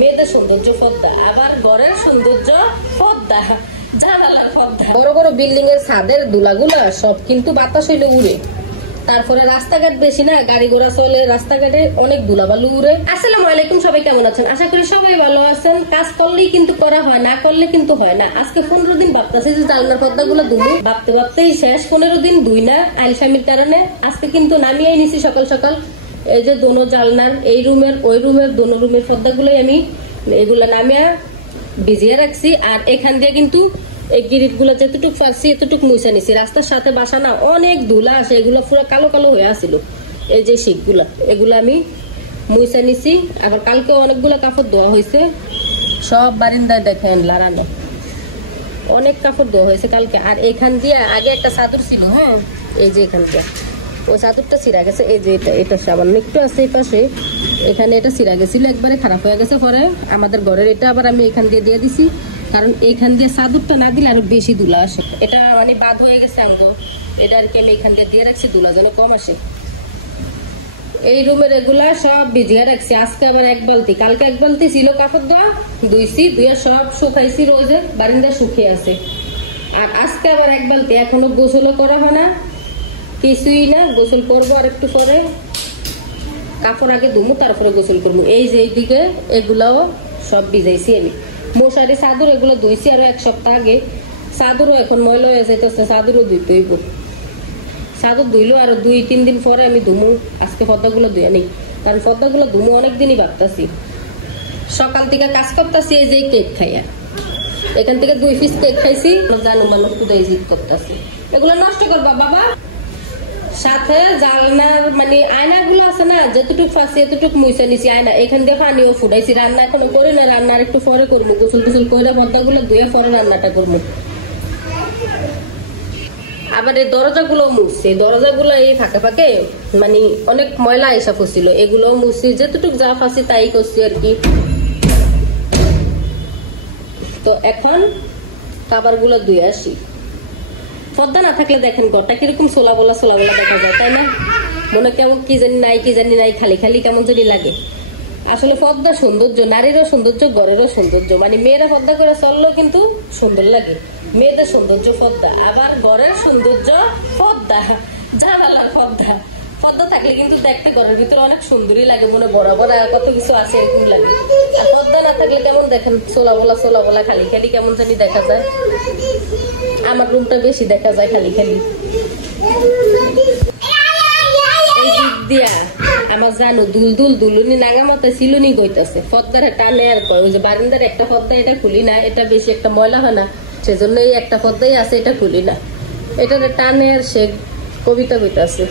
মেয়েদের সৌন্দর্য পর্দা, আবার ঘরের সৌন্দর্য পর্দা, জানালার পর্দা। বড় বড় বিল্ডিং এর ছাদের দুলাগুলা সব কিন্তু বাতাস হইলে উড়ে। তারপরে রাস্তাঘাট বেশি না, গাড়ি ঘোড়া চলে, রাস্তাঘাটে অনেক ধুলাবালু উড়ে। আসসালামু আলাইকুম, সবাই কেমন আছেন? আশা করি সবাই ভালো আছেন। কাজ করলেই কিন্তু করা হয়, না করলে কিন্তু হয় না। আজকে 15 দিন ভাবতেছি যে জানলার পর্দাগুলো ধুই, ভাবতে ভাবতেই শেষ। 15 দিন ধুই না আলসামির কারণে। আজকে কিন্তু নামিয়ে নিছি সকাল সকাল। এই যে দোনো জানলার, এই রুমের ওই রুমের দোনো রুমের পর্দাগুলোই আমি এগুলা নামিয়ে ভিজিয়ে রাখছি। আর এখান দিয়ে কিন্তু এই গিরিট গুলা যতটুকু পারছি এতটুকু মুছা নিছি। রাস্তার সাথে বাসা না, অনেক ধুলা আছে, এগুলো পুরো কালো কালো হয়ে আসছিল। এই যে শিক গুলা, এগুলো আমি মুছা নিছি। আবার কালকে অনেকগুলো কাপড় ধোয়া হয়েছে, সব বারিন্দায় দেখেন লাড়ানো, অনেক কাপড় ধোয়া হয়েছে কালকে। আর এখান দিয়ে আগে একটা চাদর ছিল, হ্যাঁ এই যে এখান দিয়ে ওই চাদরটা ছিঁড়া গেছে। এই যে এটা সামান্য একটু আছে এই পাশে, এখানে এটা ছিঁড়া গেছিল, একবারে খারাপ হয়ে গেছে। পরে আমাদের ঘরের এটা আবার আমি এখান দিয়ে দিয়ে দিছি, কারণ এইখান দিয়ে চাদরটা না দিলে আরো বেশি ধুলা আসে। এটা মানে বাদ হয়ে গেছে আঙ্গ, এটা আর কি আমি এখান দিয়ে দিয়ে রাখছি, ধুলা যেন কম আসে। এই রুমের এগুলা সব ভিজিয়ে রাখছি। আজকে আবার এক বালতি, কালকে এক বালতি ছিল কাপড় ধোয়া, ধুইছি, ধুয়ে সব শুকাইছি, রোজে বারিন্দা শুকিয়ে আছে। আর আজকে আবার এক বালতি, এখনো গোসলও করা হয় না, কিছুই না। গোসল করবো আর একটু পরে, কাপড় আগে ধুমু তারপরে গোসল করবো। এই যে এইদিকে এগুলাও সব ভিজাইছি আমি। মশারি চাদর এগুলো ধুইছি আরো এক সপ্তাহ আগে। চাদরও এখন ময়লা হয়ে যাইতেছে, চাদরও ধুইতে হইব। চাদর ধুইলো আরো 2-3 দিন পরে আমি ধুমু। আজকে পর্দাগুলো ধুয়ে নেই, কারণ পর্দাগুলো ধুমু অনেকদিনই ভাবতেছি। সকাল থেকে কাজ করতেছি, এই যে কেক খাইয়া এখান থেকে 2 পিস কেক খাইছি। জানো মানুষ খুদাই জিদ করতেছি, এগুলো নষ্ট করবা বাবা। সাথে জানলার মানে আয়না গুলো আছে না, যতটুকু ফাঁসি এতটুকু মুছে নিছি আয়না। এখান দিয়ে পানিও ফুটাইছি। রান্না এখনো করি না, রান্না আর একটু পরে করবো। গোসল টোসল করে পর্দাগুলো ধুয়ে পরে রান্নাটা করবো। আবার এই দরজাগুলো মুছছি, দরজাগুলো এই ফাঁকে ফাঁকে মানে অনেক ময়লা এসা পড়ছিল, এগুলো মুছছি। যতটুকু যা ফাঁসি তাই করছি আর কি। তো এখন খাবার গুলো ধুয়ে আসি। পর্দা না থাকলে দেখেন ঘরটা কিরকম সোলা বলা দেখা যায়, তাই না? মনে কেমন কি জানি নাই, খালি খালি কেমন জানি লাগে। আসলে পর্দা সৌন্দর্য, নারীরও সৌন্দর্য, ঘরেরও সৌন্দর্য। মানে মেয়েরা পর্দা করে চললেও কিন্তু সুন্দর লাগে। মেয়েদের সৌন্দর্য পর্দা, আবার ঘরের সৌন্দর্য পর্দা, জানালার পর্দা। পর্দা থাকলে কিন্তু দেখতে ঘরের ভিতরে অনেক সুন্দরই লাগে, মনে বরাবর কত কিছু আছে এরকম লাগে। আর পর্দা না থাকলে কেমন দেখেন সোলা বলা খালি খালি কেমন জানি দেখা যায়। আমার রুমটা বেশি দেখা যায় খালি খালি। এই দিক দিয়া আমার জানো দুলুনি নাঙা মাথা সিলুনি গইতাছে। পর্দার টানে আর কয়, ওই যে বারান্দার একটা পর্দা এটা খুলি না, এটা বেশি একটা ময়লা হয় না, সেজন্য এই একটা পর্দাই আছে, এটা খুলি না। এটা টানে আর সে কবিতা কইতাছে।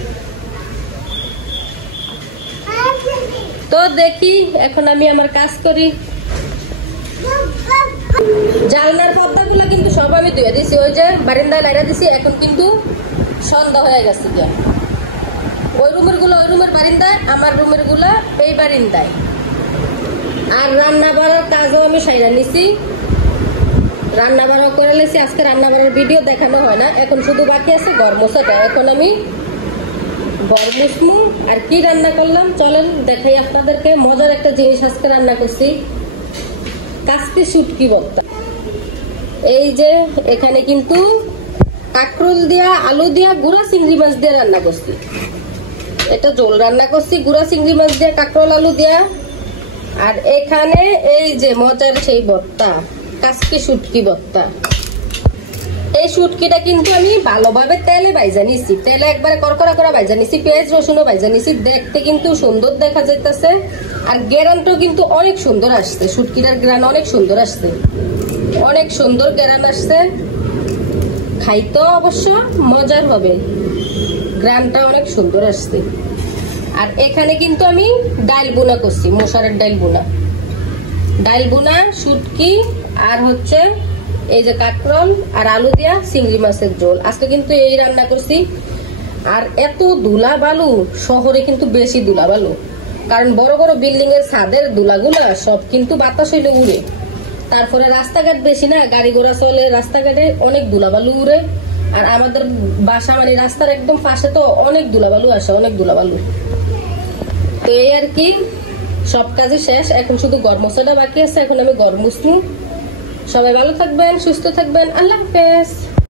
তো দেখি এখন আমি আমার কাজ করি। জানলার পর্দাগুলো কিন্তু সব আমি ধুয়ে দিছি, ওই যে বারিন্দায় লাইরা দিছি। এখন কিন্তু সন্ধ্যা হয়ে গেছে গিয়া। ওই রুমের গুলো ওই রুমের বারিন্দায়, আমার রুমের গুলা এই বারিন্দায়। আর রান্না বাড়ার কাজও আমি সাইরা নিছি, রান্না বাড়াও করে লেছি। আজকে রান্না বাড়ার ভিডিও দেখানো হয় না, এখন শুধু বাকি আছে ঘর মোছাটা। এখন আমি ঘর মুছমু। আর কি রান্না করলাম চলেন দেখাই আপনাদেরকে। মজার একটা জিনিস আজকে রান্না করছি, কাচকি শুটকি ভর্তা। এই যে এখানে কিন্তু কাঁকরোল দিয়া, আলু দিয়া, গুঁড়া চিংড়ি মাছ দিয়ে রান্না করছি। এটা ঝোল রান্না করছি গুঁড়া চিংড়ি মাছ দিয়ে, কাঁকরোল আলু দিয়া। আর এখানে এই যে মজার সেই ভর্তা, কাচকি শুটকি ভর্তা। এই শুটকিটা কিন্তু আমি ভালোভাবে তেলে ভাইজা নিছি, তেলে একবারে করকরা করে ভাইজা নিছি, পেঁয়াজ রসুনও ভাইজা নিছি। দেখতে কিন্তু সুন্দর দেখা যাইতেছে, আর গ্রানটাও কিন্তু অনেক সুন্দর আসছে। শুটকিটার গ্রান অনেক সুন্দর আসছে, অনেক সুন্দর গ্রান আসছে। খাইতেও অবশ্য মজার হবে, গ্রানটা অনেক সুন্দর আসছে। আর এখানে কিন্তু আমি ডাল বোনা করছি, মশারের ডাল বোনা, শুটকি আর হচ্ছে এই যে কাঁকরোল আর আলু দিয়া চিংড়ি মাছের ঝোল। আজকে কিন্তু এই রান্না করছি। আর এত ধুলা বালু, শহরে কিন্তু বেশি ধুলা বালু, কারণ বড় বড় বিল্ডিং এর ছাদের ধুলাগুলা সব কিন্তু বাতাস হইলে উড়ে। তারপরে রাস্তাঘাট বেশি না, গাড়ি ঘোড়া চলে, রাস্তাঘাটে অনেক ধুলাবালু উড়ে। আর আমাদের বাসা মানে রাস্তার একদম পাশে, তো অনেক ধুলাবালু আসে, অনেক ধুলাবালু। তো এই আর কি, সব কাজই শেষ, এখন শুধু ঘর মোছাটা বাকি আছে। এখন আমি ঘর মুছবো। সবাই ভালো থাকবেন, সুস্থ থাকবেন। আল্লাহ হাফেজ।